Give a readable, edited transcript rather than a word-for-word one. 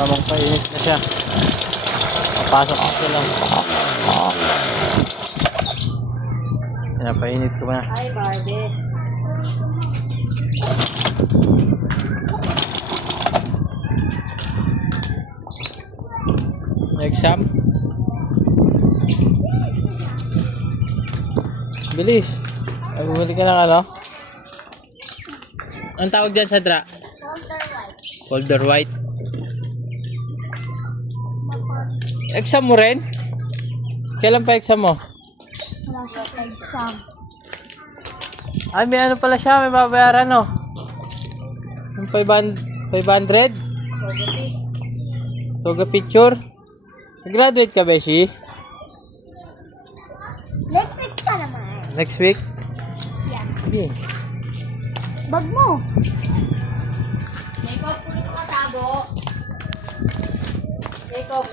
Tamang painit na siya. Papasok ko siya lang. Pinapainit ko na. Hi, Barbie. Exam. Bilis. Ay, bumili ka ng ano? Ang tawag dyan sa dra? Walter White. Folder white. Exam mo rin? Kailan pa exam mo? Wala siya sa exam. Ay, may ano pala siya, may babayaran, no? Yung 500? Toga picture? Graduate ka, Beshi? Next week pa naman. Next week? Yeah. Sige. Bag mo. Makeup ko na nakatago. Makeup.